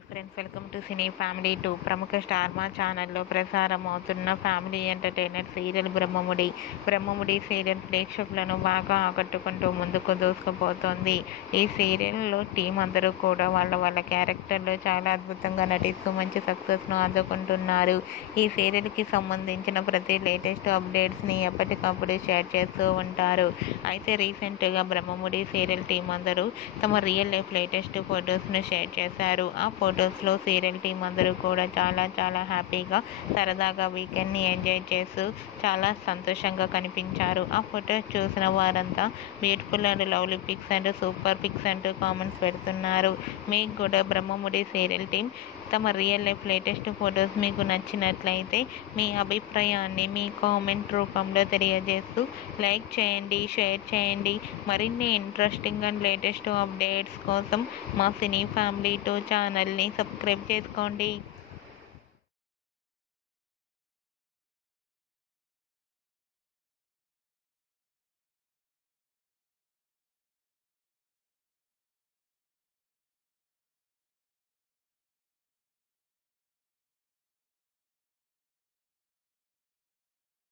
Hi friends, welcome to cine family 2. ప్రముఖ star మా ఛానల్లో ప్రసారం అవుతున్న family entertainer serial Brahmamudi serial ప్రేక్షకులను బాగా ఆకట్టుకుంటూ ముందుకు దూసుకుపోతోంది. ఈ సీరియల్లో టీం అందరూ కూడా వాళ్ళ క్యారెక్టర్లో చాలా అద్భుతంగా నటిస్తూ మంచి సక్సెస్ను అందుకుంటున్నారు. ఈ సీరియల్కి సంబంధించిన ప్రతి లేటెస్ట్ అప్డేట్స్ని ఎప్పటికప్పుడు షేర్ చేస్తూ ఉంటారు. అయితే రీసెంట్గా బ్రహ్మముడి సీరియల్ టీం అందరూ తమ రియల్ లైఫ్ లేటెస్ట్ ఫొటోస్ను షేర్ చేశారు. ఆ ఫొటోస్లో సీరియల్ టీం అందరూ కూడా చాలా హ్యాపీగా సరదాగా వీకెండ్ని ఎంజాయ్ చేస్తూ చాలా సంతోషంగా కనిపించారు. ఆ ఫొటోస్ చూసిన వారంతా beautiful and lovely pics and super pics అంటూ కామెంట్స్ పెడుతున్నారు. మీకు కూడా బ్రహ్మముడి సీరియల్ టీం తమ రియల్ లైఫ్ లేటెస్ట్ ఫొటోస్ మీకు నచ్చినట్లయితే మీ అభిప్రాయాన్ని మీ కామెంట్ రూపంలో తెలియజేస్తూ లైక్ చేయండి, షేర్ చేయండి. మరిన్ని ఇంట్రెస్టింగ్ అండ్ లేటెస్ట్ అప్డేట్స్ కోసం మా సినీ ఫ్యామిలీ 2 ఛానల్ని సబ్స్క్రైబ్ చేసుకోండి.